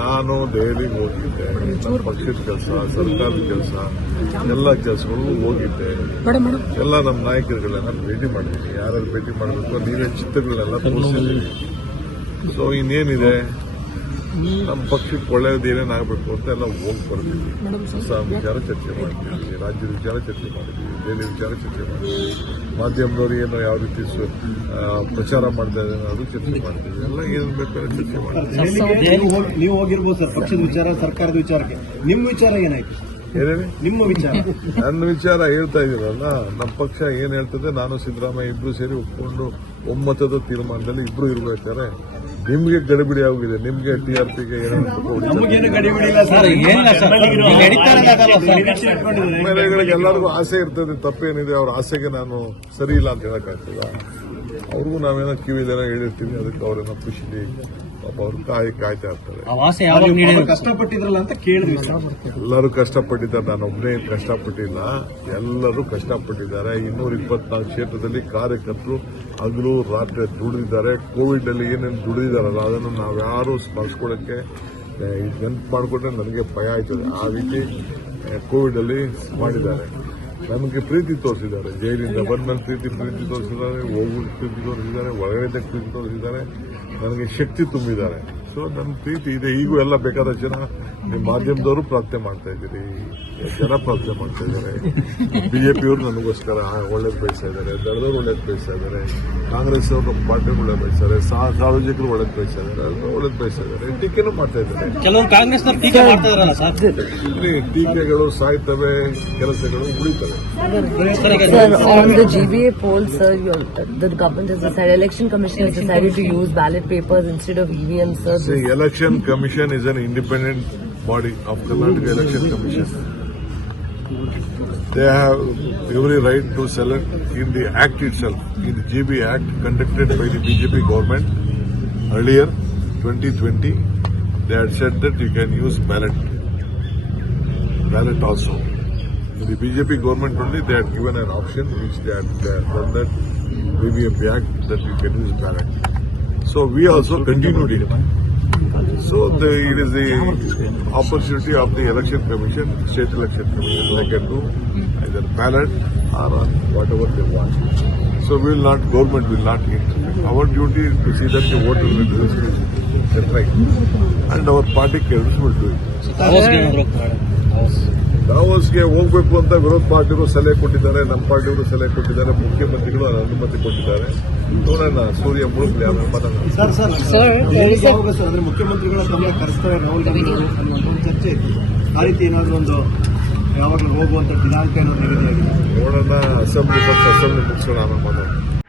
ನಾನು ದೆಹಲಿಗೆ ಹೋಗಿದ್ದೆ. ನಮ್ಮ ಪಕ್ಷದ ಕೆಲಸ ಸರ್ಕಾರದ ಕೆಲಸ ಎಲ್ಲ ಕೆಲಸಗಳು ಹೋಗಿದ್ದೆ. ಎಲ್ಲ ನಮ್ಮ ನಾಯಕರುಗಳನ್ನ ಭೇಟಿ ಮಾಡಿದ್ದೀನಿ ಯಾರು ಭೇಟಿ ಮಾಡಬೇಕು ನೀವೇ ಚಿತ್ರಗಳನ್ನೆಲ್ಲ ತೋರಿಸಿದ್ದೀನಿ ಸೊ ಇನ್ನೇನಿದೆ? ನಮ್ಮ ಪಕ್ಷಕ್ಕೆ ಒಳ್ಳೆಯದೇನೇನಾಗಬೇಕು ಅಂತ ಎಲ್ಲ ಹೋಗಿ ಬರ್ತೀವಿ. ಸರ್ ಹೊಸ ವಿಚಾರ ಚರ್ಚೆ ಮಾಡ್ತೀವಿ ರಾಜ್ಯದ ವಿಚಾರ ಚರ್ಚೆ ಮಾಡ್ತೀವಿ ಬೇರೆ ವಿಚಾರ ಚರ್ಚೆ ಮಾಡ್ತೀವಿ ಮಾಧ್ಯಮದವರು ಏನು ಯಾವ ರೀತಿ ಪ್ರಚಾರ ಮಾಡ್ತಾ ಇದ್ದಾರೆ ಅದು ಚರ್ಚೆ ಮಾಡ್ತೀವಿ. ಎಲ್ಲ ಏನು ಬೇಕಾದ್ರೆ ಚರ್ಚೆ ಮಾಡ್ತೀವಿ. ನೀವು ಹೋಗ್- ನೀವು ಹೋಗಿರ್ಬೋದು ಸರ್ ಪಕ್ಷದ ವಿಚಾರ ಸರ್ಕಾರದ ವಿಚಾರಕ್ಕೆ. ನಿಮ್ಮ ವಿಚಾರ ಏನಾಯ್ತು ಏನೇಳಿ ನಿಮ್ಮ ವಿಚಾರ. ನನ್ನ ವಿಚಾರ ಹೇಳ್ತಾ ಇದ್ದೀರಲ್ಲ ನಮ್ಮ ಪಕ್ಷ ಏನ್ ಹೇಳ್ತದೆ ನಾನು ಸಿದ್ದರಾಮಯ್ಯ ಇಬ್ರು ಸೇರಿ ಒಪ್ಕೊಂಡು ಒಮ್ಮತದ ತೀರ್ಮಾನದಲ್ಲಿ ಇಬ್ರು ಇರ್ಬೇಕಾದ್ರೆ ನಿಮ್ಗೆ ಗಡಿಬಿಡಿ ಆಗಿದೆ ನಿಮ್ಗೆ ಟಿ ಆರ್ ಪಿಗೆ ಎಲ್ಲರಿಗೂ ಆಸೆ ಇರ್ತದೆ ತಪ್ಪೇನಿದೆ ಅವ್ರ ಆಸೆಗೆ ನಾನು ಸರಿ ಇಲ್ಲ ಅಂತ ಹೇಳಕ್ಕಾಗ್ತದ? ಅವ್ರಿಗೂ ನಾವೇನೋ ಕಿವಿದೇನೋ ಹೇಳಿರ್ತೀವಿ ಅದಕ್ಕೆ ಅವ್ರೇನೋ ಖುಷಿಲಿ ಪಾಪ ಅವ್ರು ಕಾಯಿ ಕಾಯ್ತಾ ಇರ್ತಾರೆ. ಅವ್ರು ಕಷ್ಟಪಟ್ಟಿದ್ರಲ್ಲ ಅಂತ ಕೇಳಿದ್ವಿ ಎಲ್ಲರೂ ಕಷ್ಟಪಟ್ಟಿದ್ದಾರೆ ನಾನು ಒಬ್ಬನೇ ಕಷ್ಟಪಟ್ಟಿಲ್ಲ. ಎಲ್ಲರೂ ಕಷ್ಟಪಟ್ಟಿದ್ದಾರೆ. ಇನ್ನೂರ ಇಪ್ಪತ್ನಾಲ್ಕು ಕ್ಷೇತ್ರದಲ್ಲಿ ಕಾರ್ಯಕರ್ತರು ಹಗಲು ರಾತ್ರಿ ದುಡಿದಿದ್ದಾರೆ. ಕೋವಿಡ್ ಅಲ್ಲಿ ಏನೇನು ದುಡಿದಿದ್ದಾರಲ್ಲ ಅದನ್ನು ನಾವ್ಯಾರು ಸ್ಮರಿಸ್ಕೊಳ್ಳೋಕ್ಕೆ ನೆನಪು ಮಾಡಿಕೊಂಡ್ರೆ ನನಗೆ ಭಯ ಆಯ್ತದೆ. ಆ ರೀತಿ ಕೋವಿಡ್ ಅಲ್ಲಿ ಮಾಡಿದ್ದಾರೆ. ನಮಗೆ ಪ್ರೀತಿ ತೋರಿಸಿದ್ದಾರೆ. ಜೈಲಿಂದ ಬಂದ ಪ್ರೀತಿ ಪ್ರೀತಿ ತೋರಿಸಿದ್ದಾರೆ. ಹೋಗಿ ಪ್ರೀತಿ ತೋರಿಸಿದ್ದಾರೆ. ಒಳಗಡೆ ಪ್ರೀತಿ ತೋರಿಸಿದ್ದಾರೆ. ನನಗೆ ಶಕ್ತಿ ತುಂಬಿದ್ದಾರೆ. ಸೊ ನನ್ನ ಪ್ರೀತಿ ಇದೆ. ಈಗೂ ಎಲ್ಲ ಬೇಕಾದ ಜನ ನಿಮ್ಮ ಮಾಧ್ಯಮದವರು ಪ್ರಾರ್ಥನೆ ಮಾಡ್ತಾ ಇದ್ದೀರಿ. ಜನ ಪ್ರಾರ್ಥನೆ ಮಾಡ್ತಾ ಇದ್ದಾರೆ. ಬಿಜೆಪಿಯವರು ನನಗೋಸ್ಕರ ಒಳ್ಳೇದು ಬಯಸ್ತಾ ಇದ್ದಾರೆ. ದಳದವರು ಒಳ್ಳೇದು ಬಯಸ್ತಾ ಇದ್ದಾರೆ. ಕಾಂಗ್ರೆಸ್ ಅವರು ನಮ್ಮ ಪಾರ್ಟಿ ಒಳ್ಳೇದು ಬಯಸ್ತಾರೆ ಸಾರ್ವಜನಿಕರು ಒಳ್ಳೇದು ಬಯಸ್ತಾ ಇದ್ದಾರೆ. ಎಲ್ಲರೂ ಒಳ್ಳೇದು ಬಯಸ್ತಾ ಇದ್ದಾರೆ. ಟೀಕೆನೂ ಮಾಡ್ತಾ ಇದ್ದಾರೆ. ಕೆಲವರು ಕಾಂಗ್ರೆಸ್ ಟೀಕೆ ಮಾಡ್ತಾ ಇದಾರಲ್ಲ ಸರ್? ಇಲ್ಲಿ ಟೀಕೆಗಳು ಸಾಯ್ತವೆ ಕೆಲಸಗಳು ಉಳಿತವೆ. on the GBA poll, sir, the government has decided, election commission has decided to use ballot papers instead of EVM, sir. The election commission is an independent body of Karnataka Election Commission. They have every right to select in the act itself, in the GB Act conducted by the BJP government earlier, 2020, they had said that you can use ballot, ballot also. In the BJP government only, they had given an option which they had uh, done that BBMP Act that you can use ballot. So we also continued it. So the, it is the opportunity of the election commission, state election commission, they can do either ballot or on whatever they want. So we will not, government will not interfere. Our duty is to see that the voter registration is right. And our party cadres will do it. ದಾವೋಸ್ಗೆ ಹೋಗ್ಬೇಕು ಅಂತ ವಿರೋಧ ಪಾರ್ಟಿಗಳು ಸಲಹೆ ಕೊಟ್ಟಿದ್ದಾರೆ ನಮ್ಮ ಪಾರ್ಟಿಯವರು ಸಲಹೆ ಕೊಟ್ಟಿದ್ದಾರೆ ಮುಖ್ಯಮಂತ್ರಿಗಳು ಅನುಮತಿ ಕೊಟ್ಟಿದ್ದಾರೆ. ನೋಡೋಣ ಸೂರ್ಯ ಮುಳುಗ್ಲಿ ಅವರ ಅಂದ್ರೆ ಮುಖ್ಯಮಂತ್ರಿಗಳ ತಮ್ಮ ಕರೆಸ್ತಾರೆ ರಾಹುಲ್ ಗಾಂಧಿ ಅವರು ಒಂದು ಚರ್ಚೆ. ಇತ್ತು ಆ ರೀತಿ ಏನಾದರೂ ಒಂದು ಯಾವಾಗಲೂ ಹೋಗುವಂತ ದಿನಾಂಕ ಏನಾದ್ರು ನಿಗದಿಯಾಗಿದೆ ನೋಡೋಣ ಅಸೆಂಬ್ಲಿ ಅಸೆಂಬ್ಲಿ ಮುಗಿಸೋಣ ಆಮೇಲೆ ಮಾತಾಡೋಣ.